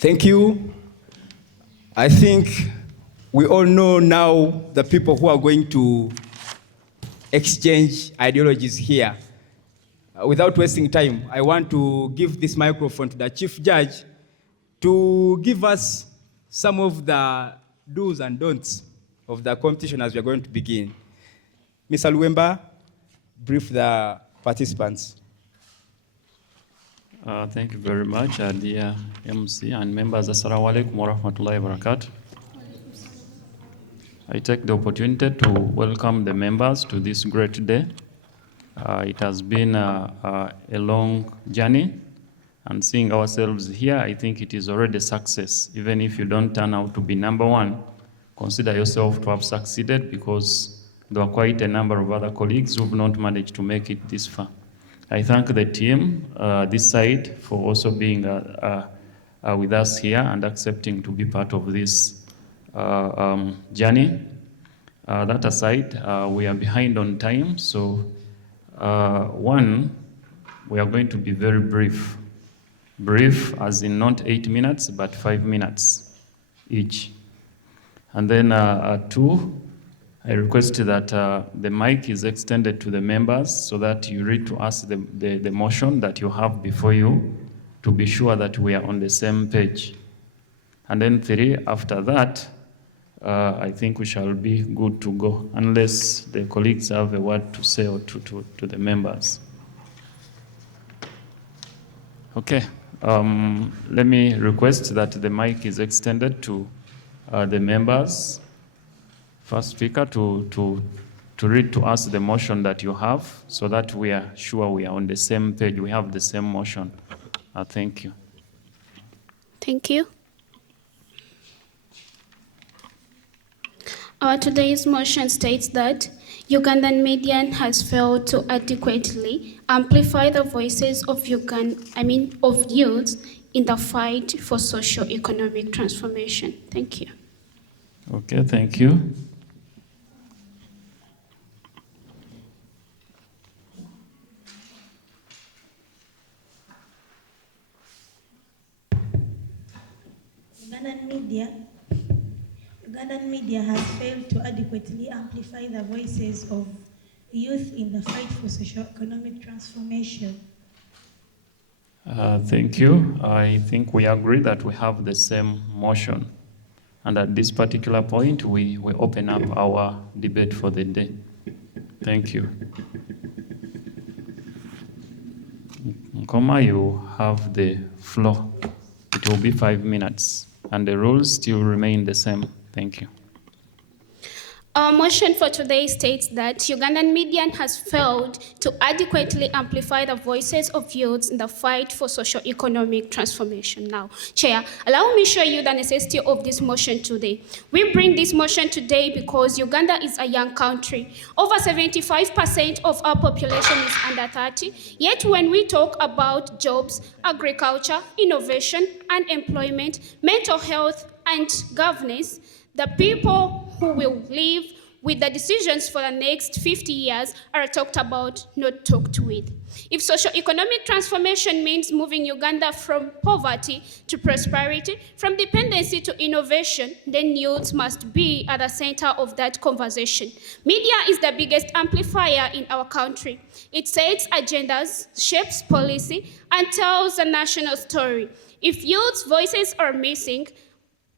Thank you. I think we all know now the people who are going to exchange ideologies here. Without wasting time, I want to give this microphone to the Chief Judge to give us some of the do's and don'ts of the competition as we are going to begin. Mr. Luemba, brief the participants. Thank you very much, dear MC and members. Assalamu alaikum wa rahmatullahi wa barakatuh. I take the opportunity to welcome the members to this great day. It has been a long journey, and seeing ourselves here, I think it is already a success. Even if you don't turn out to be number one, consider yourself to have succeeded, because there are quite a number of other colleagues who have not managed to make it this far. I thank the team, this side, for also being with us here and accepting to be part of this journey. That aside, we are behind on time, so one, we are going to be very brief. Brief as in not 8 minutes, but 5 minutes each. And then two, I request that the mic is extended to the members so that you read to us the motion that you have before you, to be sure that we are on the same page. And then three, after that, I think we shall be good to go, unless the colleagues have a word to say or to the members. Okay, let me request that the mic is extended to the members. First speaker to read to us the motion that you have, so that we are sure we are on the same page, we have the same motion. Thank you. Thank you. Today's motion states that Ugandan media has failed to adequately amplify the voices of youths in the fight for socio-economic transformation. Thank you. Okay, thank you. Ugandan media has failed to adequately amplify the voices of youth in the fight for socio-economic transformation. Thank you. I think we agree that we have the same motion. And at this particular point, we open up our debate for the day. Thank you. Nkoma, you have the floor. It will be 5 minutes, and the rules still remain the same. Thank you. Our motion for today states that Ugandan media has failed to adequately amplify the voices of youths in the fight for socio-economic transformation. Now, Chair, allow me to show you the necessity of this motion today. We bring this motion today because Uganda is a young country. Over 75% of our population is under 30. Yet when we talk about jobs, agriculture, innovation, unemployment, mental health, and governance, the people who will live with the decisions for the next 50 years are talked about, not talked with. If socio-economic transformation means moving Uganda from poverty to prosperity, from dependency to innovation, then youth must be at the center of that conversation. Media is the biggest amplifier in our country. It sets agendas, shapes policy, and tells a national story. If youth's voices are missing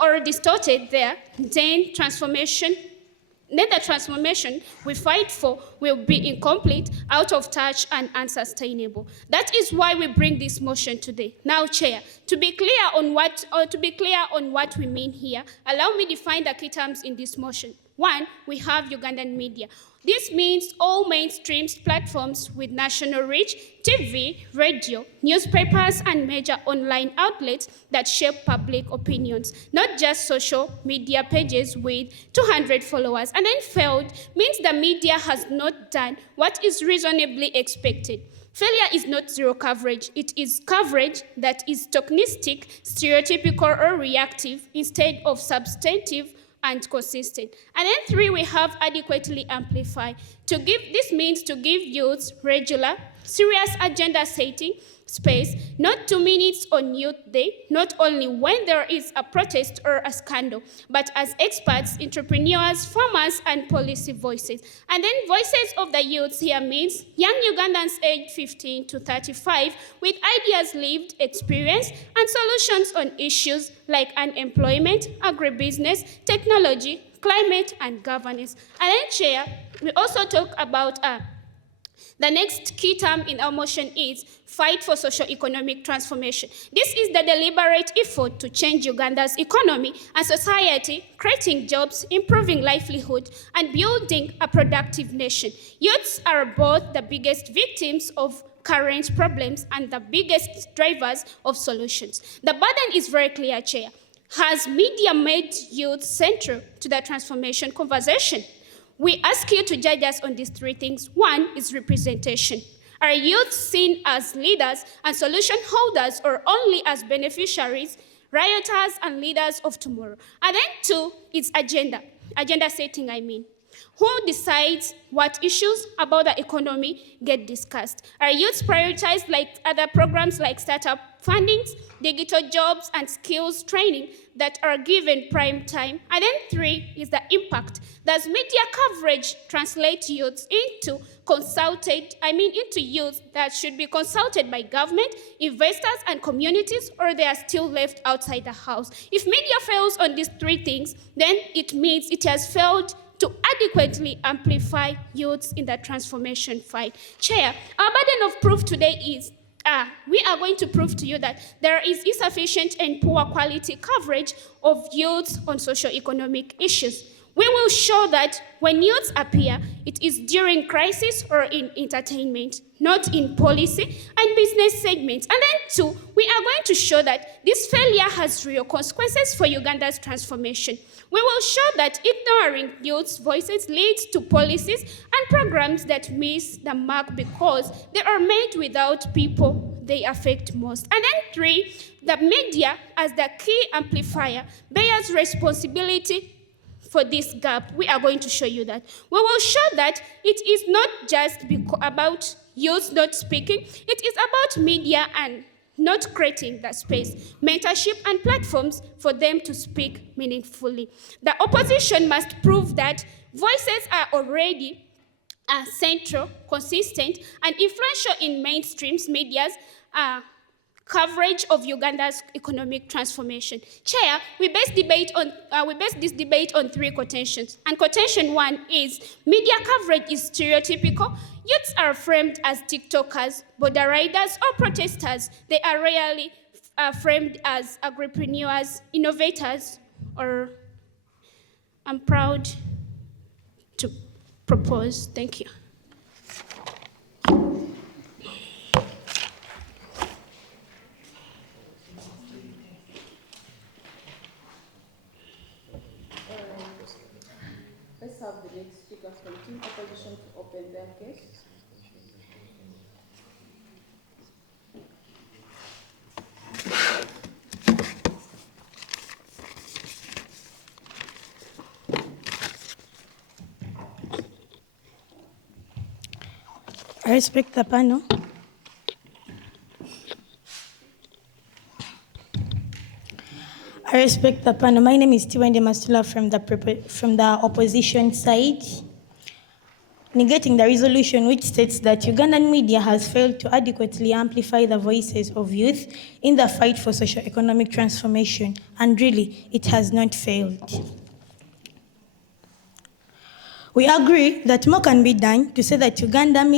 or distorted there, then the transformation we fight for will be incomplete, out of touch, and unsustainable. That is why we bring this motion today. Now, Chair, to be clear on what we mean here, allow me to define the key terms in this motion. One, we have Ugandan media. This means all mainstream platforms with national reach, TV, radio, newspapers, and major online outlets that shape public opinions, not just social media pages with 200 followers. And then failed means the media has not done what is reasonably expected. Failure is not zero coverage. It is coverage that is tokenistic, stereotypical, or reactive instead of substantive and consistent. And then three, we have adequately amplify. This means to give youths regular, serious agenda setting space, not 2 minutes on Youth Day, not only when there is a protest or a scandal, but as experts, entrepreneurs, farmers, and policy voices. And then voices of the youths here means young Ugandans aged 15 to 35 with ideas, lived experience, and solutions on issues like unemployment, agribusiness, technology, climate, and governance. And then, Chair, we also talk about the next key term in our motion is fight for socio-economic transformation. This is the deliberate effort to change Uganda's economy and society, creating jobs, improving livelihood, and building a productive nation. Youths are both the biggest victims of current problems and the biggest drivers of solutions. The burden is very clear, Chair. Has media made youth central to the transformation conversation? We ask you to judge us on these three things. One is representation. Are youth seen as leaders and solution holders or only as beneficiaries, rioters, and leaders of tomorrow? And then two is agenda setting, I mean. Who decides what issues about the economy get discussed? Are youths prioritized like other programs like startup fundings, digital jobs, and skills training that are given prime time? And then three is the impact. Does media coverage translate youths into youths that should be consulted by government, investors, and communities, or they are still left outside the house? If media fails on these three things, then it means it has failed to adequately amplify youths in the transformation fight. Chair, our burden of proof today is we are going to prove to you that there is insufficient and poor quality coverage of youths on socio-economic issues. We will show that when youths appear, it is during crisis or in entertainment, not in policy and business segments. And then two, we are going to show that this failure has real consequences for Uganda's transformation. We will show that ignoring youth's voices leads to policies and programs that miss the mark because they are made without people they affect most. And then three, the media as the key amplifier bears responsibility for this gap. We are going to show you that. We will show that it is not just about youth not speaking, it is about media and not creating the space, mentorship, and platforms for them to speak meaningfully. The opposition must prove that voices are already central, consistent, and influential in mainstream media's coverage of Uganda's economic transformation. Chair, we base this debate on three quotations. And quotation one is, media coverage is stereotypical. Youths are framed as TikTokers, border riders, or protesters. They are rarely framed as agripreneurs, innovators, or I'm proud to propose. Thank you. Let's have the next speakers from Team Opposition to open their case. I respect the panel. I respect the panel. My name is Tiwende Masula from the opposition side. Negating the resolution which states that Ugandan media has failed to adequately amplify the voices of youth in the fight for socio-economic transformation, and really, it has not failed. We agree that more can be done to say that Ugandan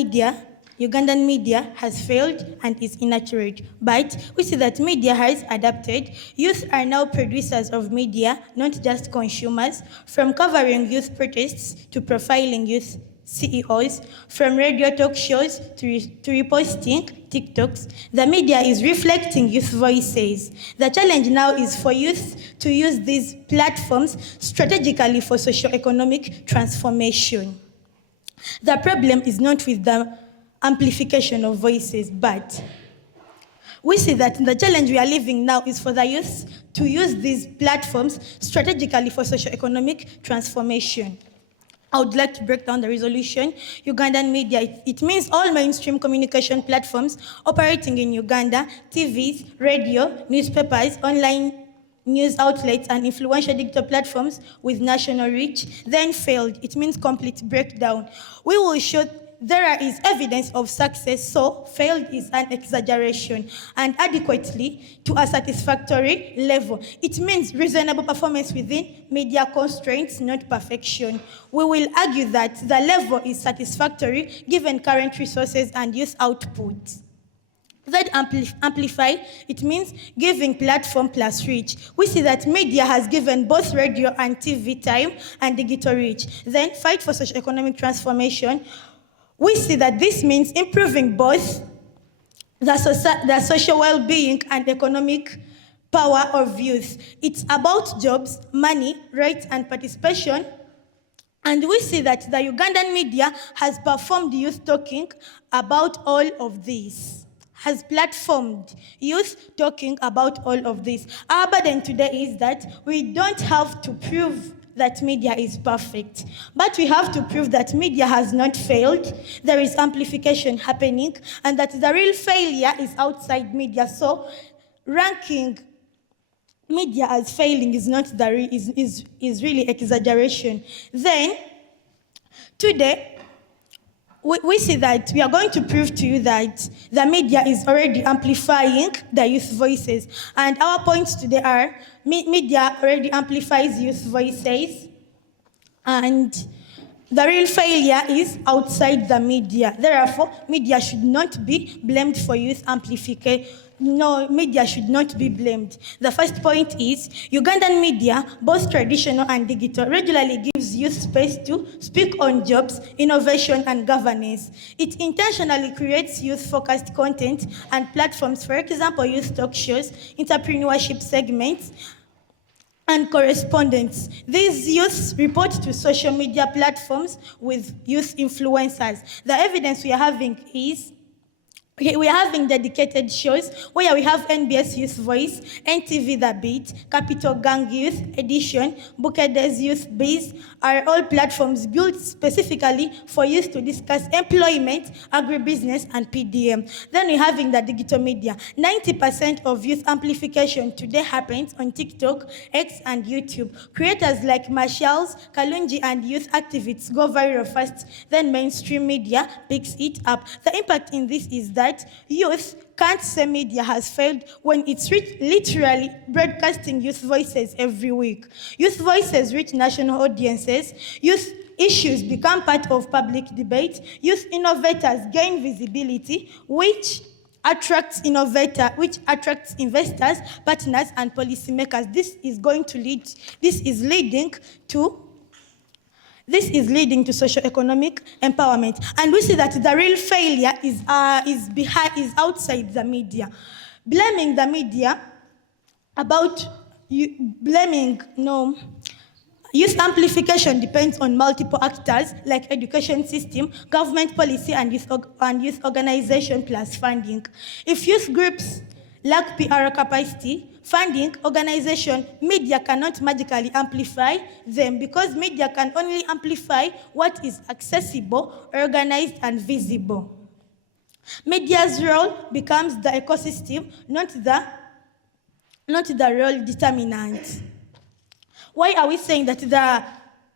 media has failed and is inaccurate, but we see that media has adapted. Youth are now producers of media, not just consumers, from covering youth protests to profiling youth CEOs, from radio talk shows to reposting TikToks. The media is reflecting youth voices. The challenge now is for youth to use these platforms strategically for socio-economic transformation. The problem is not with the amplification of voices, but we see that the challenge we are living now is for the youth to use these platforms strategically for socio-economic transformation. I would like to break down the resolution. Ugandan media, it means all mainstream communication platforms operating in Uganda, TVs, radio, newspapers, online news outlets, and influential digital platforms with national reach. Then failed, it means complete breakdown. We will show there is evidence of success, so failed is an exaggeration, and adequately to a satisfactory level. It means reasonable performance within media constraints, not perfection. We will argue that the level is satisfactory given current resources and youth output. That amplify, it means giving platform plus reach. We see that media has given both radio and TV time and digital reach. Then fight for socio-economic transformation. We see that this means improving both the social well-being and economic power of youth. It's about jobs, money, rights, and participation. And we see that the Ugandan media has performed youth talking about all of this, has platformed youth talking about all of this. Our burden today is that we don't have to prove that media is perfect, but we have to prove that media has not failed, there is amplification happening, and that the real failure is outside media. So ranking media as failing is not is really exaggeration. Then today we see that we are going to prove to you that the media is already amplifying the youth voices. And our points today are media already amplifies youth voices, and the real failure is outside the media. Therefore, media should not be blamed for youth amplification. No, media should not be blamed. The first point is Ugandan media, both traditional and digital, regularly gives youth space to speak on jobs, innovation, and governance. It intentionally creates youth-focused content and platforms, for example, youth talk shows, entrepreneurship segments, and correspondence. These youths report to social media platforms with youth influencers. The evidence we are having is we are having dedicated shows where we have NBS Youth Voice, NTV The Beat, Capital Gang Youth Edition, Bukede's Youth Biz are all platforms built specifically for youth to discuss employment, agribusiness, and PDM. Then we're having the digital media. 90% of youth amplification today happens on TikTok, X, and YouTube. Creators like Marshals, Kalunji, and youth activists go viral first, then mainstream media picks it up. The impact in this is that youth can't say media has failed when it's literally broadcasting youth voices every week. Youth voices reach national audiences. Youth issues become part of public debate. Youth innovators gain visibility, which attracts investors, partners, and policymakers. This is leading to socio-economic empowerment. And we see that the real failure is outside the media. Blaming the media youth amplification depends on multiple actors like education system, government policy, and youth organization plus funding. If youth groups lack PR capacity, funding, organization, media cannot magically amplify them because media can only amplify what is accessible, organized, and visible. Media's role becomes the ecosystem, not the role determinant. Why are we saying that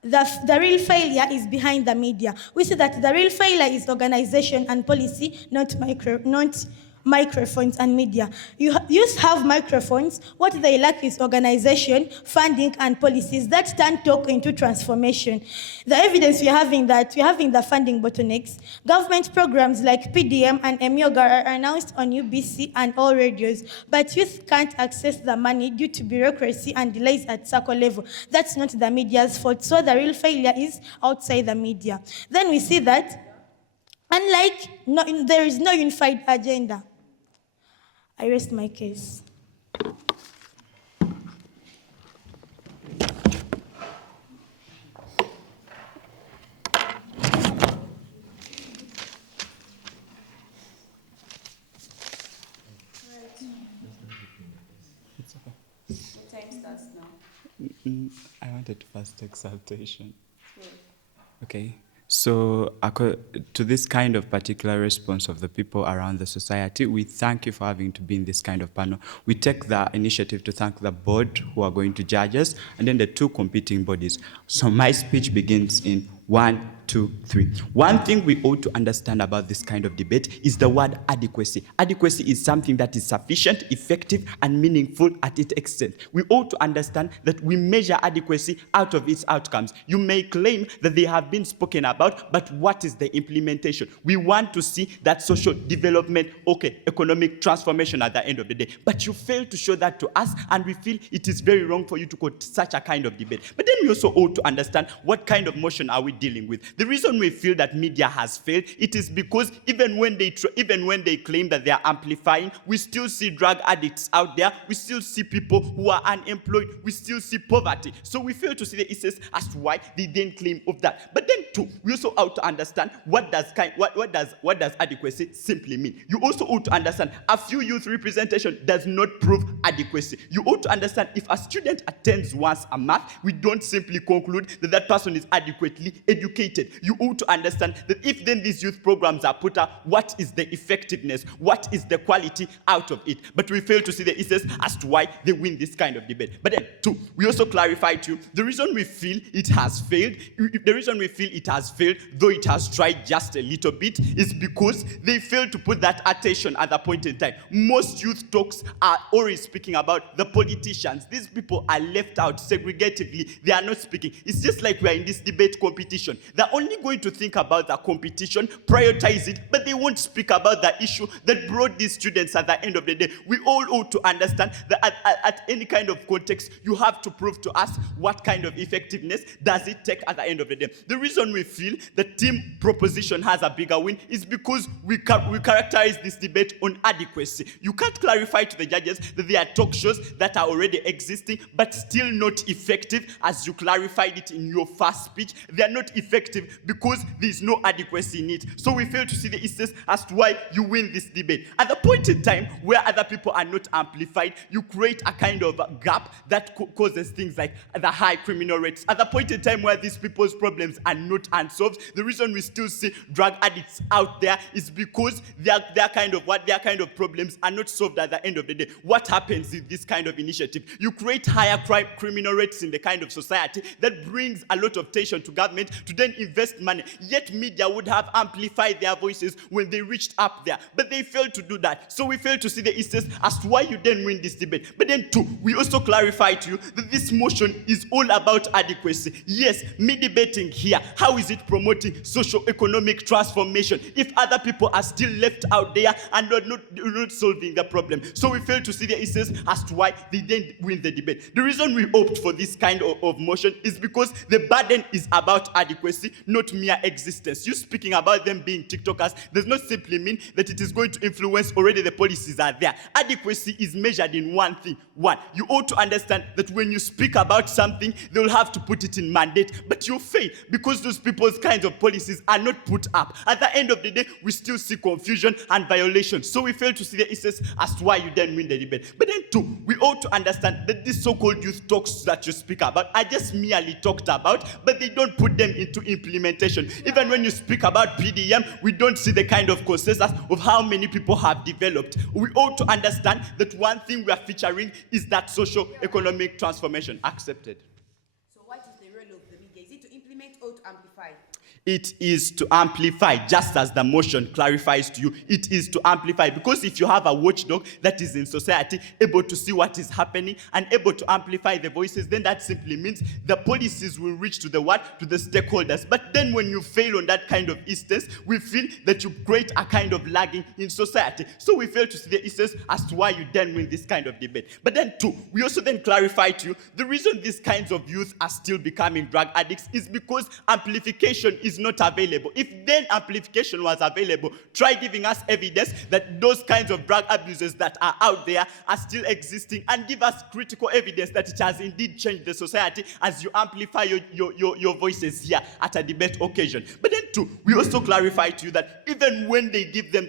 the real failure is behind the media? We see that the real failure is organization and policy, not microphones and media. Youth have microphones. What they lack is organization, funding, and policies that turn talk into transformation. The evidence we are having the funding bottlenecks. Government programs like PDM and Emyoga are announced on UBC and all radios, but youth can't access the money due to bureaucracy and delays at circle level. That's not the media's fault. So the real failure is outside the media. Then we see that there is no unified agenda. I rest my case. The time starts now. I wanted to first exaltation. Yes. Okay. So to this kind of particular response of the people around the society, we thank you for having to be in this kind of panel. We take the initiative to thank the board who are going to judge us, and then the two competing bodies. So my speech begins in 1, 2, 3. One thing we ought to understand about this kind of debate is the word adequacy. Adequacy is something that is sufficient, effective, and meaningful at its extent. We ought to understand that we measure adequacy out of its outcomes. You may claim that they have been spoken about, but what is the implementation? We want to see that social development, economic transformation at the end of the day. But you fail to show that to us, and we feel it is very wrong for you to quote such a kind of debate. But then we also ought to understand what kind of motion are we dealing with. The reason we feel that media has failed, it is because even when they claim that they are amplifying, we still see drug addicts out there, we still see people who are unemployed, we still see poverty. So we fail to see the issues as to why they didn't claim of that. But then too, we also ought to understand what does adequacy simply mean. You also ought to understand a few youth representation does not prove adequacy. You ought to understand if a student attends once a month, we don't simply conclude that that person is adequately educated. You ought to understand that if then these youth programs are put up, what is the effectiveness? What is the quality out of it? But we fail to see the issues as to why they win this kind of debate. But then, two, we also clarify to you the reason we feel it has failed, though it has tried just a little bit, is because they failed to put that attention at the point in time. Most youth talks are always speaking about the politicians. These people are left out segregatively. They are not speaking. It's just like we are in this debate competition. They're only going to think about the competition, prioritize it, but they won't speak about the issue that brought these students at the end of the day. We all ought to understand that at any kind of context, you have to prove to us what kind of effectiveness does it take at the end of the day. The reason we feel the team proposition has a bigger win is because we characterize this debate on adequacy. You can't clarify to the judges that there are talk shows that are already existing but still not effective, as you clarified it in your first speech. They are not effective because there is no adequacy in it. So we fail to see the issues as to why you win this debate. At the point in time where other people are not amplified, you create a kind of gap that causes things like the high criminal rates. At the point in time where these people's problems are not unsolved, the reason we still see drug addicts out there is because their kind of problems are not solved at the end of the day. What happens in this kind of initiative? You create higher criminal rates in the kind of society that brings a lot of tension to government to then invest money. Yet media would have amplified their voices when they reached up there, but they failed to do that. So we fail to see the issues as to why you then win this debate. But then two, we also clarify to you that this motion is all about adequacy. Yes, me debating here, how is it promoting socio-economic transformation if other people are still left out there and are not solving the problem? So we fail to see the issues as to why they didn't win the debate. The reason we opt for this kind of motion is because the burden is about adequacy, not mere existence. You speaking about them being TikTokers does not simply mean that it is going to influence already the policies are there. Adequacy is measured in one thing. One, you ought to understand that when you speak about something, they will have to put it in mandate, but you fail because those people's kinds of policies are not put up. At the end of the day, we still see confusion and violation. So we fail to see the issues as to why you then win the debate. But then two, we ought to understand that these so-called youth talks that you speak about are just merely talked about, but they don't put them into implementation. Even when you speak about PDM, we don't see the kind of consensus of how many people have developed. We ought to understand that one thing we are featuring is that socio-economic transformation. Accepted. So what is the role of the media? Is it to implement or to amplify? It is to amplify, just as the motion clarifies to you. It is to amplify, because if you have a watchdog that is in society, able to see what is happening and able to amplify the voices, then that simply means the policies will reach to the what? To the stakeholders. But then when you fail on that kind of instance, we feel that you create a kind of lagging in society. So we fail to see the instance as to why you then win this kind of debate. But then two, we also then clarify to you the reason these kinds of youth are still becoming drug addicts is because amplification is not available. If then amplification was available, try giving us evidence that those kinds of drug abuses that are out there are still existing, and give us critical evidence that it has indeed changed the society as you amplify your voices here at a debate occasion. But then two, we also clarify to you that even when they give them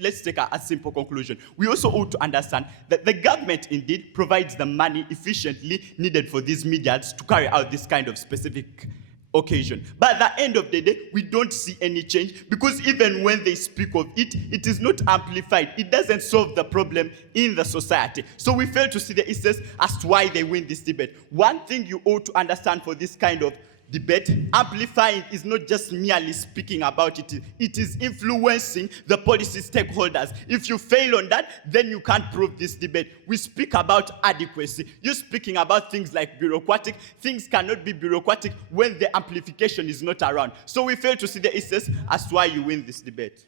let's take a simple conclusion. We also ought to understand that the government indeed provides the money efficiently needed for these medias to carry out this kind of specific occasion. But at the end of the day, we don't see any change, because even when they speak of it, it is not amplified. It doesn't solve the problem in the society. So we fail to see the instance as to why they win this debate. One thing you ought to understand for this kind of debate, amplifying is not just merely speaking about it. It is influencing the policy stakeholders. If you fail on that, then you can't prove this debate. We speak about adequacy. You're speaking about things like bureaucratic. Things cannot be bureaucratic when the amplification is not around. So we fail to see the instance as to why you win this debate.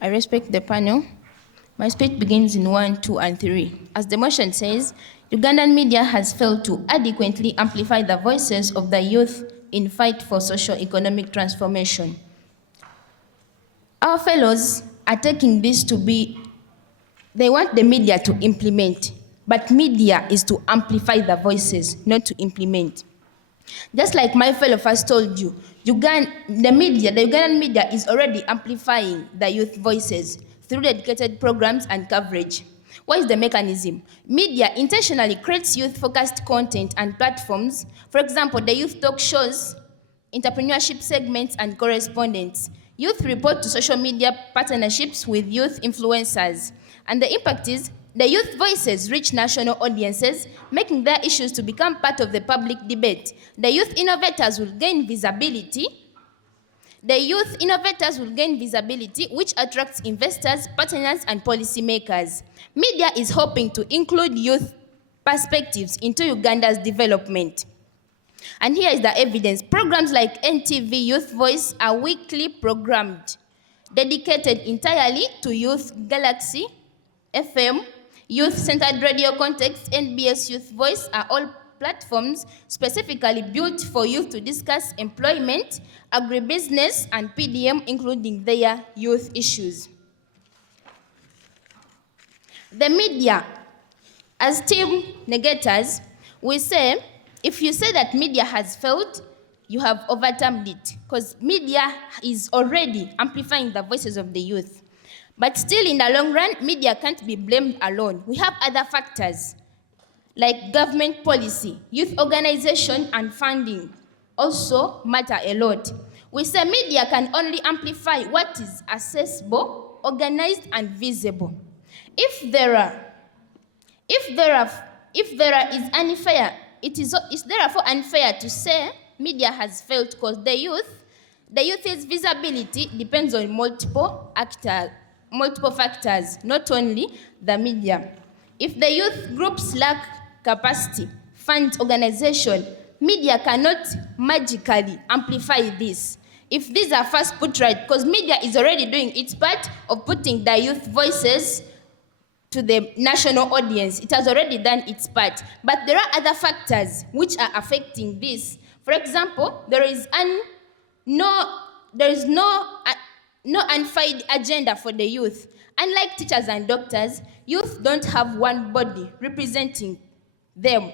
I respect the panel. My speech begins in 1, 2, and 3. As the motion says, Ugandan media has failed to adequately amplify the voices of the youth in fight for socio-economic transformation. Our fellows are taking this to be, they want the media to implement, but media is to amplify the voices, not to implement. Just like my fellow first told you, the Ugandan media is already amplifying the youth voices through dedicated programs and coverage. What is the mechanism? Media intentionally creates youth-focused content and platforms. For example, the youth talk shows, entrepreneurship segments, and correspondence. Youth report to social media partnerships with youth influencers. And the impact is the youth voices reach national audiences, making their issues to become part of the public debate. The youth innovators will gain visibility. Which attracts investors, partners, and policymakers. Media is hoping to include youth perspectives into Uganda's development. And here is the evidence. Programs like NTV Youth Voice are weekly programmed, dedicated entirely to Youth Galaxy, FM, Youth-Centered Radio Context, NBS Youth Voice are all platforms specifically built for youth to discuss employment, agribusiness, and PDM, including their youth issues. The media, as team negators, we say, if you say that media has failed, you have overtermed it, because media is already amplifying the voices of the youth. But still, in the long run, media can't be blamed alone. We have other factors, like government policy, youth organization, and funding also matter a lot. We say media can only amplify what is accessible, organized, and visible. If there is unfair, it is therefore unfair to say media has failed, because the youth's visibility depends on multiple factors, not only the media. If the youth groups lack capacity, funds, organization, media cannot magically amplify this. If these are first put right, because media is already doing its part of putting the youth voices to the national audience, it has already done its part. But there are other factors which are affecting this. For example, there is no unified agenda for the youth. Unlike teachers and doctors, youth don't have one body representing them.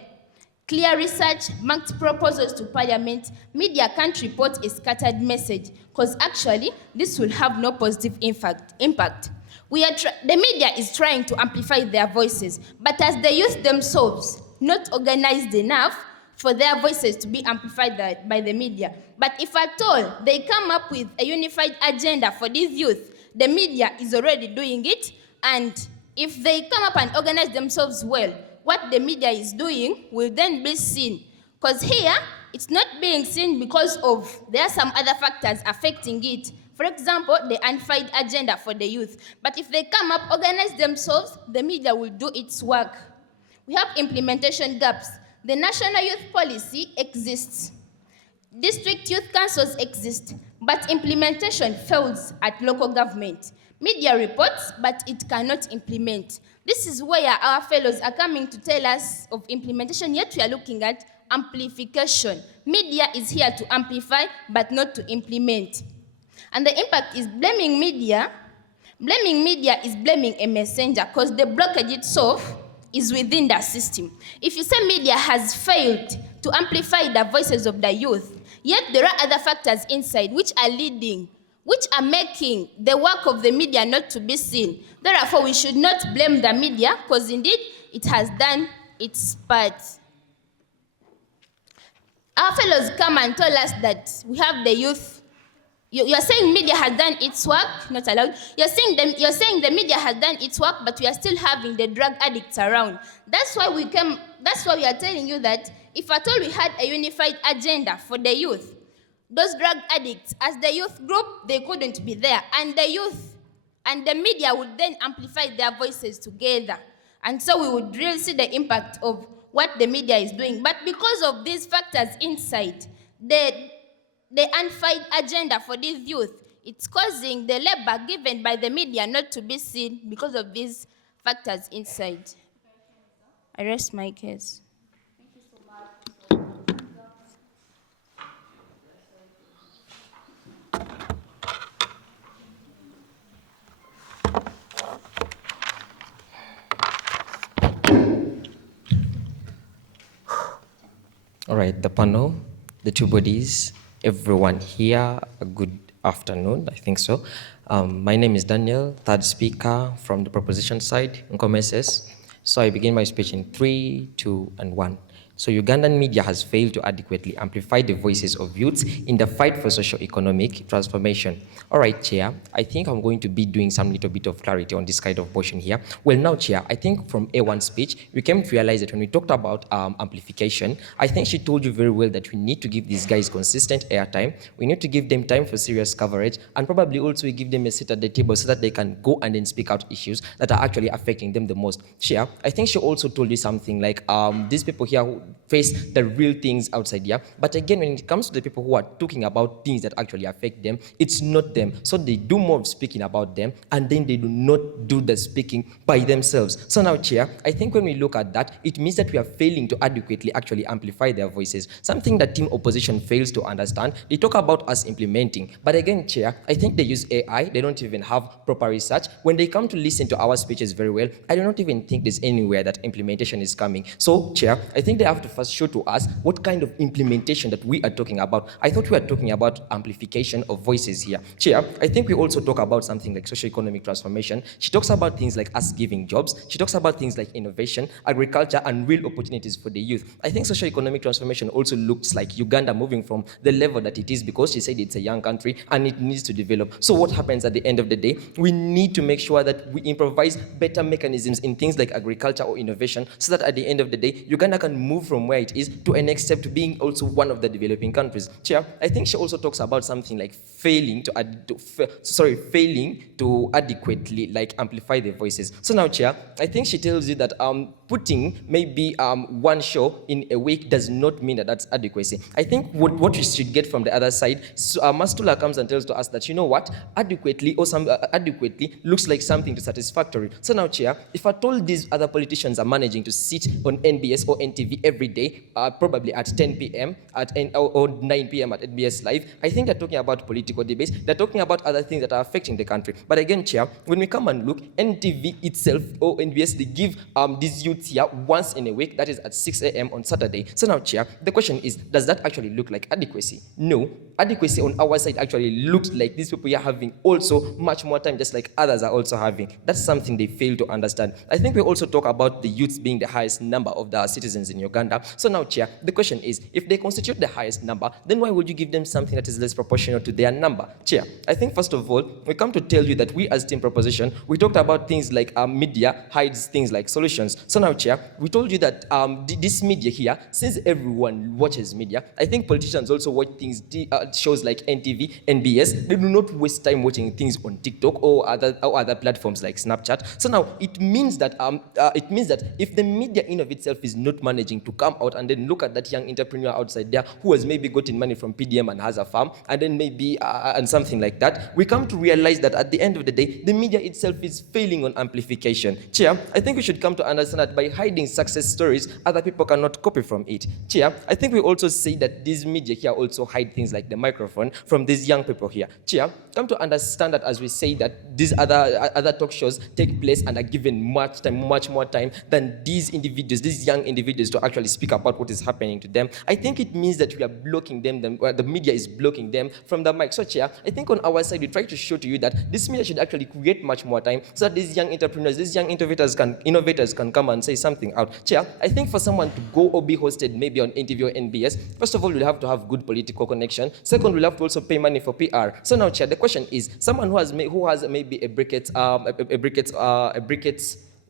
Clear research, marked proposals to parliament, media can't report a scattered message, because actually this will have no positive impact. The media is trying to amplify their voices, but as the youth themselves, not organized enough for their voices to be amplified by the media. But if at all they come up with a unified agenda for these youth, the media is already doing it, and if they come up and organize themselves well, what the media is doing will then be seen. Because here, it's not being seen because there are some other factors affecting it. For example, the unified agenda for the youth. But if they come up, organize themselves, the media will do its work. We have implementation gaps. The national youth policy exists. District youth councils exist, but implementation fails at local government. Media reports, but it cannot implement. This is where our fellows are coming to tell us of implementation, yet we are looking at amplification. Media is here to amplify, but not to implement. And the impact is blaming media. Blaming media is blaming a messenger, because the blockage itself is within the system. If you say media has failed to amplify the voices of the youth, yet there are other factors inside which are leading, which are making the work of the media not to be seen. Therefore, we should not blame the media, because indeed it has done its part. Our fellows come and tell us that we have the youth. You're saying media has done its work, not allowed. You're saying the media has done its work, but we are still having the drug addicts around. That's why we are telling you that if at all we had a unified agenda for the youth, those drug addicts, as the youth group, they couldn't be there. And the youth and the media would then amplify their voices together. And so we would really see the impact of what the media is doing. But because of these factors inside, the unfied agenda for these youth, it's causing the labor given by the media not to be seen because of these factors inside. I rest my case. All right, the panel, the two bodies, everyone here, a good afternoon, I think so. My name is Daniel, third speaker from the proposition side, Nkomeses. So I begin my speech in 3, 2, and 1. So Ugandan media has failed to adequately amplify the voices of youths in the fight for socio-economic transformation. All right, Chair, I think I'm going to be doing some little bit of clarity on this kind of portion here. Well, now, Chair, I think from A1's speech, we came to realize that when we talked about amplification, I think she told you very well that we need to give these guys consistent airtime, we need to give them time for serious coverage, and probably also we give them a seat at the table so that they can go and then speak out issues that are actually affecting them the most. Chair, I think she also told you something like these people here who face the real things outside here. But again, when it comes to the people who are talking about things that actually affect them, it's not them. So they do more of speaking about them, and then they do not do the speaking by themselves. So now, Chair, I think when we look at that, it means that we are failing to adequately actually amplify their voices. Something that team opposition fails to understand. They talk about us implementing. But again, Chair, I think they use AI. They don't even have proper research. When they come to listen to our speeches very well, I do not even think there's anywhere that implementation is coming. So, Chair, I think they have to first show to us what kind of implementation that we are talking about. I thought we were talking about amplification of voices here. Chair, I think we also talk about something like socio-economic transformation. She talks about things like us giving jobs. She talks about things like innovation, agriculture, and real opportunities for the youth. I think socio-economic transformation also looks like Uganda moving from the level that it is, because she said it's a young country and it needs to develop. So what happens at the end of the day? We need to make sure that we improvise better mechanisms in things like agriculture or innovation, so that at the end of the day, Uganda can move from where it is to a next step to being also one of the developing countries. Chair, I think she also talks about something like failing to adequately like amplify their voices. So now, Chair, I think she tells you that putting maybe one show in a week does not mean that that's adequacy. I think what we should get from the other side, Mastula comes and tells to us that, you know what, adequately looks like something to satisfactory. So now, Chair, if at all these other politicians are managing to sit on NBS or NTV every day, probably at 10 p.m. or 9 p.m. at NBS Live, I think they're talking about political debates. They're talking about other things that are affecting the country. But again, Chair, when we come and look, NTV itself or NBS, they give these youths here once in a week, that is at 6 a.m. on Saturday. So now, Chair, the question is, does that actually look like adequacy? No. Adequacy on our side actually looks like these people here having also much more time, just like others are also having. That's something they fail to understand. I think we also talk about the youths being the highest number of the citizens in Uganda. So now, Chair, the question is, if they constitute the highest number, then why would you give them something that is less proportional to their number? Chair, I think first of all, we come to tell you that we as team proposition, we talked about things like media hides things like solutions. So now, Chair, we told you that this media here, since everyone watches media, I think politicians also watch things, shows like NTV, NBS. They do not waste time watching things on TikTok or other platforms like Snapchat. So now it means that if the media in of itself is not managing to come out and then look at that young entrepreneur outside there who has maybe gotten money from PDM and has a farm, and then maybe and something like that, we come to realize that at the end of the day, the media itself is failing on amplification. Chair, I think we should come to understand that by hiding success stories, other people cannot copy from it. Chair, I think we also say that these media here also hide things like the microphone from these young people here. Chair, come to understand that as we say that these other talk shows take place and are given much more time than these individuals, these young individuals, to actually speak about what is happening to them. I think it means that we are blocking them, the media is blocking them from the mic. So, Chair, I think on our side, we try to show to you that this media should actually create much more time so that these young entrepreneurs, these young innovators can come and say something out. Chair, I think for someone to go or be hosted maybe on NTV or NBS, first of all, we'll have to have good political connection. Second, we'll have to also pay money for PR. So now, Chair, the question is, someone who has maybe a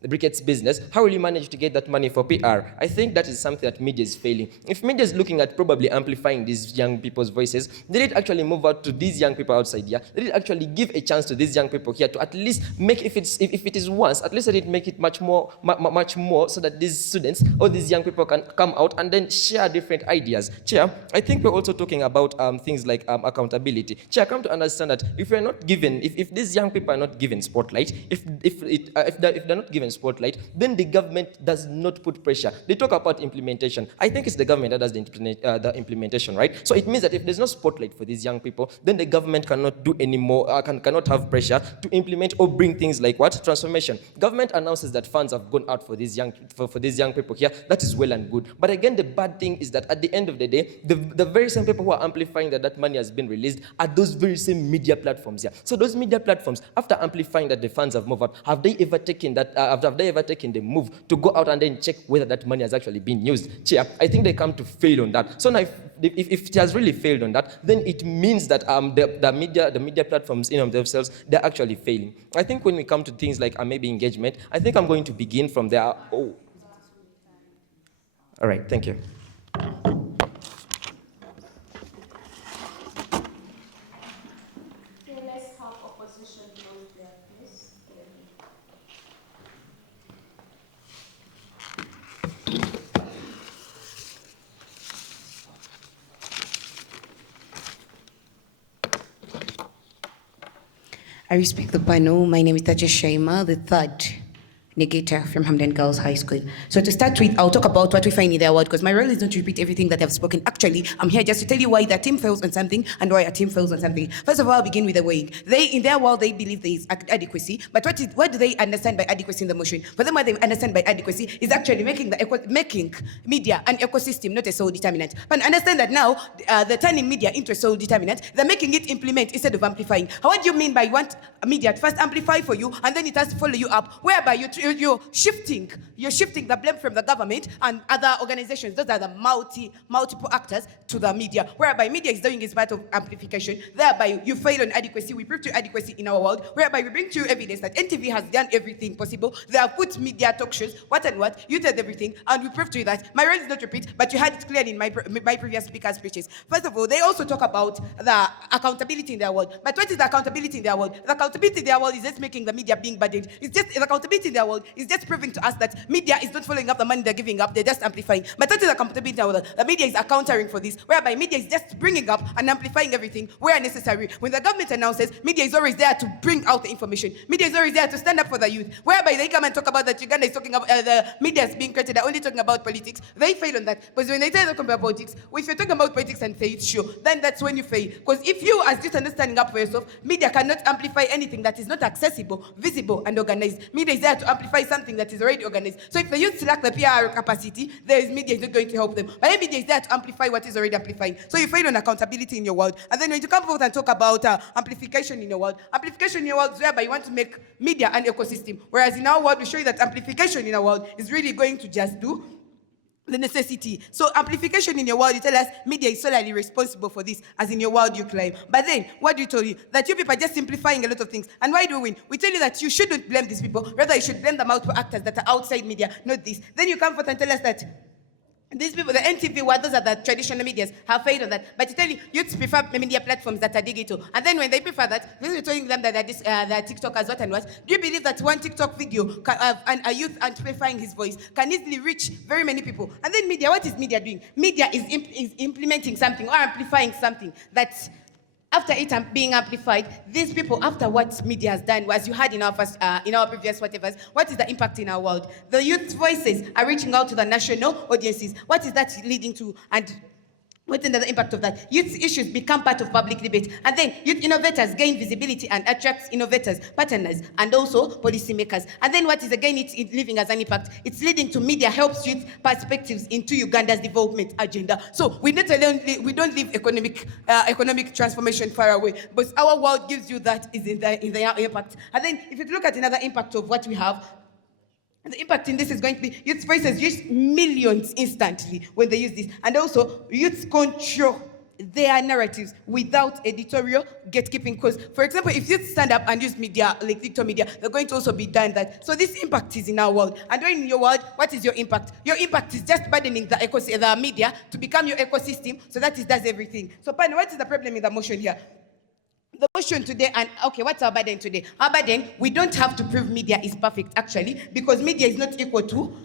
briquettes business, how will you manage to get that money for PR? I think that is something that media is failing. If media is looking at probably amplifying these young people's voices, they did actually move out to these young people outside here. They did actually give a chance to these young people here to at least make, if it is once, at least they did make it much more, so that these students or these young people can come out and then share different ideas. Chair, I think we're also talking about things like accountability. Chair, come to understand that if we're not given, if these young people are not given spotlight, if they're not given spotlight, then the government does not put pressure. They talk about implementation. I think it's the government that does the implementation, right? So it means that if there's no spotlight for these young people, then the government cannot do any more, cannot have pressure to implement or bring things like what? Transformation. Government announces that funds have gone out for these young people here. That is well and good. But again, the bad thing is that at the end of the day, the very same people who are amplifying that money has been released are those very same media platforms here. So those media platforms, after amplifying that the funds have moved out, have they ever taken the move to go out and then check whether that money has actually been used? Chair, I think they come to fail on that. So now if it has really failed on that, then it means that the media platforms in themselves, they're actually failing. I think when we come to things like maybe engagement, I think I'm going to begin from there. Oh. All right, thank you. Let's have opposition close their please. I respect the panel. My name is Taja Shaima, the third negator from Hamden Girls High School. So to start with, I'll talk about what we find in the award, because my role is not to repeat everything that I've spoken. Actually, I'm here just to tell you why the team fails on something and why a team fails on something. First of all, I'll begin with the weighing. In their world, they believe there is adequacy, but what do they understand by adequacy in the motion? For them, what they understand by adequacy is actually making media an ecosystem, not a sole determinant. But understand that now, they're turning media into a sole determinant. They're making it implement instead of amplifying. What do you mean by you want media to first amplify for you and then it has to follow you up, whereby you're shifting the blame from the government and other organizations, those are the multiple actors, to the media, whereby media is doing its part of amplification, thereby you fail on adequacy. We prove to adequacy in our world, whereby we bring to you evidence that NTV has done everything possible. They have put media talk shows, what, you did everything, and we prove to you that. My role is not to repeat, but you had it clearly in my previous speaker's speeches. First of all, they also talk about the accountability in their world. But what is the accountability in their world? The accountability in their world is just making the media being burdened. It's just the accountability in their world is just proving to us that media is not following up the money they're giving up, they're just amplifying. But what is accountability in their world? The media is countering for this, whereby media is just bringing up and amplifying everything where necessary. When the government announces, media is always there to bring out the information. Media is always there to stand up for the youth, whereby they come and talk about that Uganda is talking about, the media is being created, they're only talking about politics. They fail on that. Because when they say they're talking about politics, if you're talking about politics and say it's sure, then that's when you fail. Because if you, as just understanding up for yourself, media cannot amplify anything that is not accessible, visible, and organized. Media is there to amplify something that is already organized. So if the youth lack the PR capacity, media is not going to help them. But media is there to amplify what is already amplifying. So you fail on accountability in your world. And then when you come forth and talk about amplification in your world, amplification in your world is whereby you want to make media an ecosystem. Whereas in our world, we show you that amplification in our world is really going to just do the necessity. So amplification in your world, you tell us media is solely responsible for this, as in your world you claim. But then, what do you tell you? That you people are just simplifying a lot of things. And why do we win? We tell you that you shouldn't blame these people, rather you should blame the multiple actors that are outside media, not this. Then you come forth and tell us that these people, the NTV, those are the traditional medias, have failed on that. But you tell you, youths prefer media platforms that are digital. And then when they prefer that, this is telling them that they're TikTokers, what and what. Do you believe that one TikTok video, and a youth amplifying his voice, can easily reach very many people? And then media, what is media doing? Media is implementing something or amplifying something that after it being amplified, these people, after what media has done, as you had in our previous whatevers, what is the impact in our world? The youth voices are reaching out to the national audiences. What is that leading to? And what's another impact of that? Youth issues become part of public debate. And then youth innovators gain visibility and attracts innovators, partners, and also policymakers. And then what is again it's leaving as an impact? It's leading to media helps youth perspectives into Uganda's development agenda. So we don't leave economic transformation far away, but our world gives you that is in the impact. And then if you look at another impact of what we have, and the impact in this is going to be youth voices use millions instantly when they use this. And also, youths control their narratives without editorial gatekeeping. Because, for example, if youth stand up and use media, like digital media, they're going to also be done that. So this impact is in our world. And when in your world, what is your impact? Your impact is just burdening the media to become your ecosystem, so that it does everything. So, Pan, what is the problem in the motion here? The motion today, and okay, what's our burden today? Our burden, we don't have to prove media is perfect, actually, because media is not equal to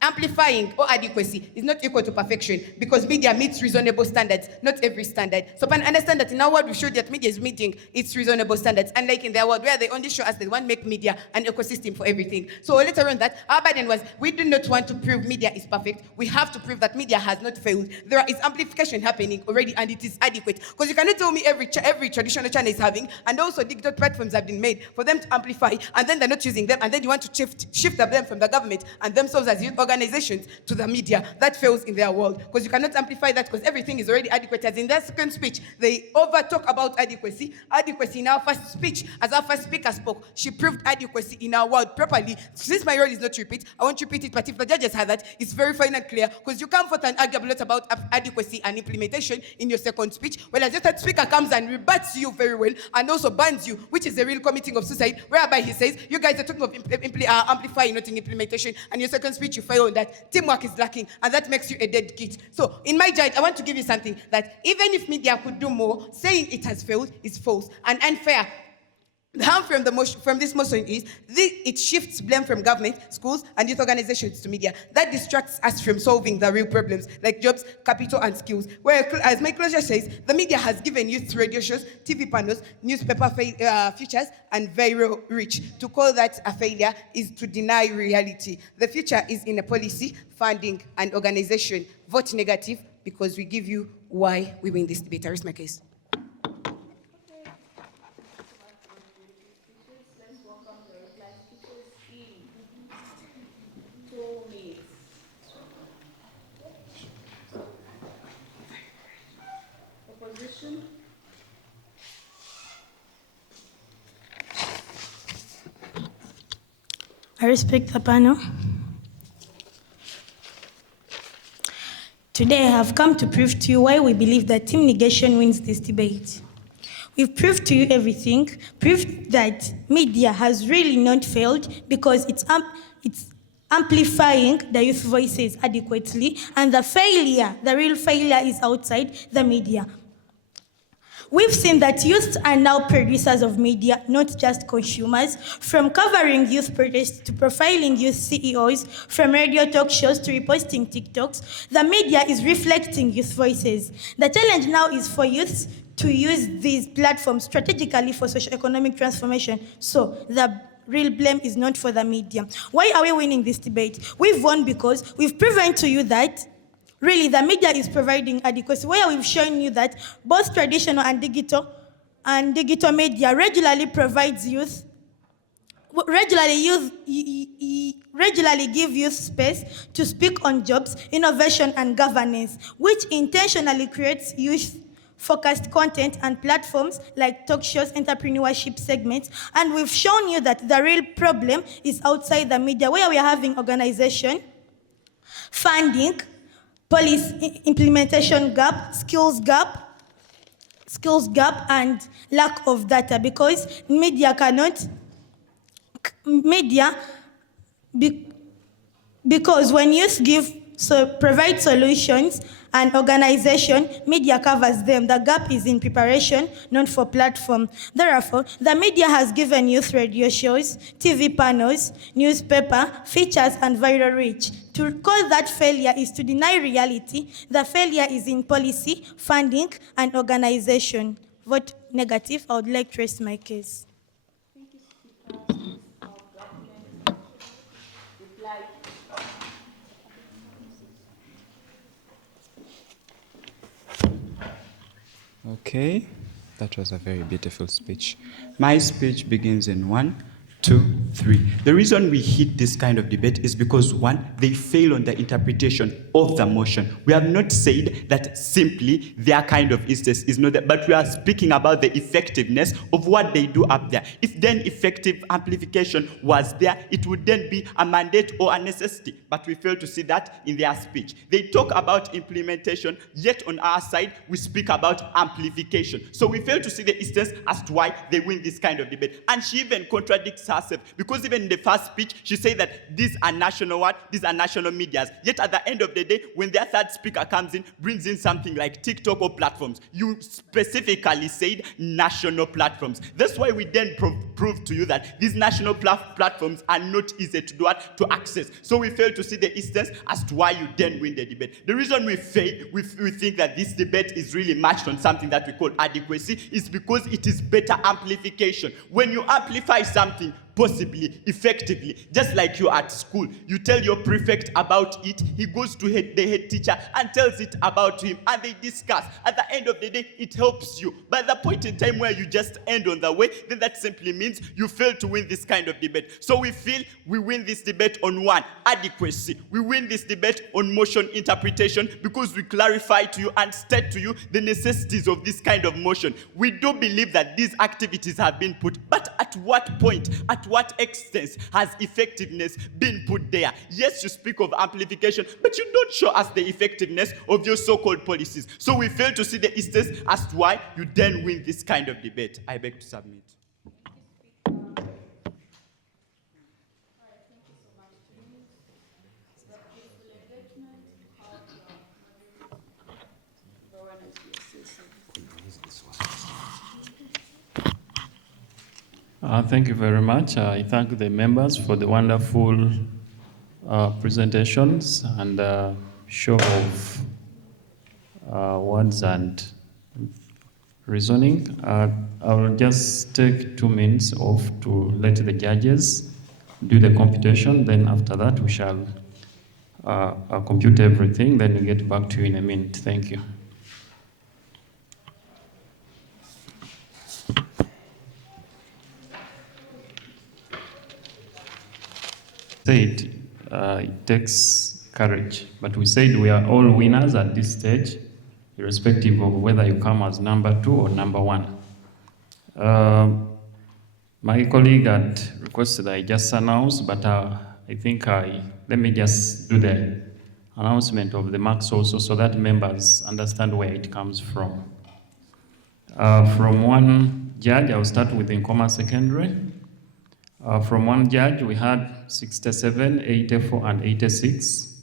amplifying or adequacy is not equal to perfection, because media meets reasonable standards, not every standard. So pan understand that in our world we showed that media is meeting its reasonable standards, unlike in their world where they only show us they want to make media an ecosystem for everything. So later on that, our burden was we do not want to prove media is perfect. We have to prove that media has not failed. There is amplification happening already and it is adequate. Because you cannot tell me every traditional channel is having, and also digital platforms have been made for them to amplify, and then they're not using them, and then you want to shift the blame from the government and themselves as youth organizations to the media. That fails in their world, because you cannot amplify that, because everything is already adequate. As in their second speech, they over talk about adequacy in our first speech. As our first speaker spoke, she proved adequacy in our world properly. Since my role is not to repeat, I won't repeat it, but if the judges have that, it's very fine and clear, because you come forth and argue a lot about adequacy and implementation in your second speech, whereas your third speaker comes and rebuts you very well and also bans you, which is a real committing of suicide, whereby he says you guys are talking of amplifying, not in implementation, and your second speech you fail on that. Teamwork is lacking, and that makes you a dead kid. So in my judge, I want to give you something that even if media could do more, saying it has failed is false and unfair. The harm from this motion is it shifts blame from government, schools, and youth organizations to media. That distracts us from solving the real problems like jobs, capital, and skills. Where, as my closure says, the media has given youth radio shows, TV panels, newspaper features, and viral reach. To call that a failure is to deny reality. The future is in a policy, funding, and organization. Vote negative, because we give you why we win this debate. I rest my case. Opposition? I respect the panel. Today I have come to prove to you why we believe that team negation wins this debate. We've proved to you everything, proved that media has really not failed because it's amplifying the youth voices adequately, and the real failure is outside the media. We've seen that youth are now producers of media, not just consumers. From covering youth protests to profiling youth CEOs, from radio talk shows to reposting TikToks, the media is reflecting youth voices. The challenge now is for youths to use these platforms strategically for socio-economic transformation. So the real blame is not for the media. Why are we winning this debate? We've won because we've proven to you that really the media is providing adequacy, where we've shown you that both traditional and digital media regularly give youth space to speak on jobs, innovation, and governance, which intentionally creates youth-focused content and platforms like talk shows, entrepreneurship segments. And we've shown you that the real problem is outside the media, where we are having organization, funding, policy implementation gap, skills gap, and lack of data, because because when youth provide solutions and organization, media covers them. The gap is in preparation, not for platform. Therefore, the media has given youth radio shows, TV panels, newspaper, features, and viral reach. To call that failure is to deny reality. The failure is in policy, funding, and organization. Vote negative. I would like to rest my case. Okay, that was a very beautiful speech. My speech begins in 1, 2, 3. The reason we hit this kind of debate is because, one, they fail on the interpretation of the motion. We have not said that simply their kind of instance is not that, but we are speaking about the effectiveness of what they do up there. If then effective amplification was there, it would then be a mandate or a necessity, but we fail to see that in their speech. They talk about implementation, yet on our side, we speak about amplification. So we fail to see the instance as to why they win this kind of debate. And she even contradicts herself, because even in the first speech, she said that these are national what? These are national medias. Yet at the end of the day, when their third speaker comes in, brings in something like TikTok or platforms, you specifically said national platforms. That's why we then prove to you that these national platforms are not easy to do what? To access. So we fail to see the instance as to why you then win the debate. The reason we fail, we think that this debate is really matched on something that we call adequacy, is because it is better amplification. When you amplify something, possibly, effectively, just like you at school, you tell your prefect about it, he goes to the head teacher and tells it about him, and they discuss. At the end of the day, it helps you. But the point in time where you just end on the way, then that simply means you fail to win this kind of debate. So we feel we win this debate on 1, adequacy. We win this debate on motion interpretation, because we clarify to you and state to you the necessities of this kind of motion. We do believe that these activities have been put, but at what point, at what extent has effectiveness been put there? Yes, you speak of amplification, but you don't show us the effectiveness of your so-called policies. So we fail to see the instance as to why you then win this kind of debate. I beg to submit. Thank you very much. I thank the members for the wonderful presentations and show of words and reasoning. I will just take 2 minutes off to let the judges do the computation. Then after that, we shall compute everything. Then we'll get back to you in a minute. Thank you. Said it takes courage, but we said we are all winners at this stage, irrespective of whether you come as number 2 or number 1. My colleague had requested I just announce, but I think let me just do the announcement of the marks also, so that members understand where it comes from. From one judge, I'll start with Nkoma Secondary. From one judge, we had 67, 84, and 86,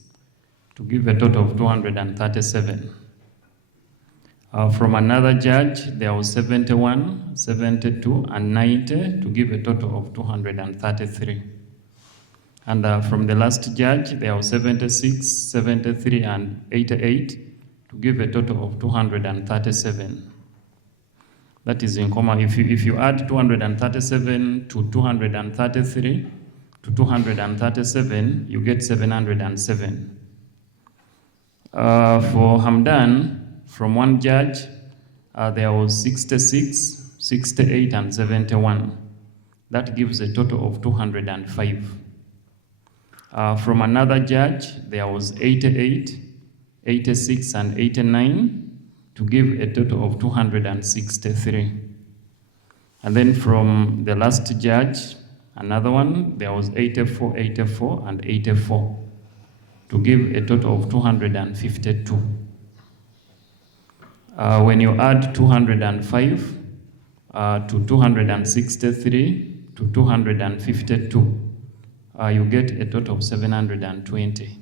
to give a total of 237. From another judge, there was 71, 72, and 90, to give a total of 233. And from the last judge, there was 76, 73, and 88, to give a total of 237. That is in comma. If you add 237 to 233 to 237, you get 707. For Hamdan, from one judge, there was 66, 68, and 71. That gives a total of 205. From another judge, there was 88, 86, and 89, to give a total of 263. And then from the last judge, another one, there was 84, 84, and 84, to give a total of 252. When you add 205 to 263 to 252, you get a total of 720.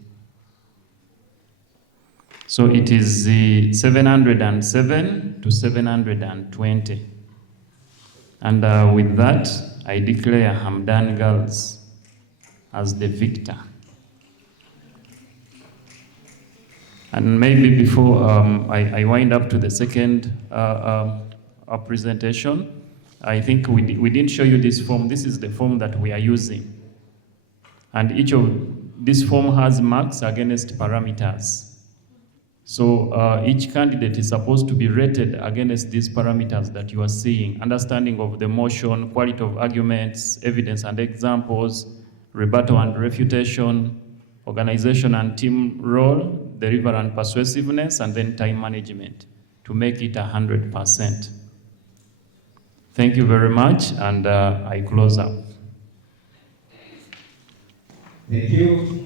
So it is 707 to 720. And with that, I declare Hamdan Girls as the victor. And maybe before I wind up to the second presentation, I think we didn't show you this form. This is the form that we are using. And each of this form has marks against parameters. So each candidate is supposed to be rated against these parameters that you are seeing: understanding of the motion, quality of arguments, evidence and examples, rebuttal and refutation, organization and team role, delivery and persuasiveness, and then time management to make it 100%. Thank you very much, and I close up. Thank you.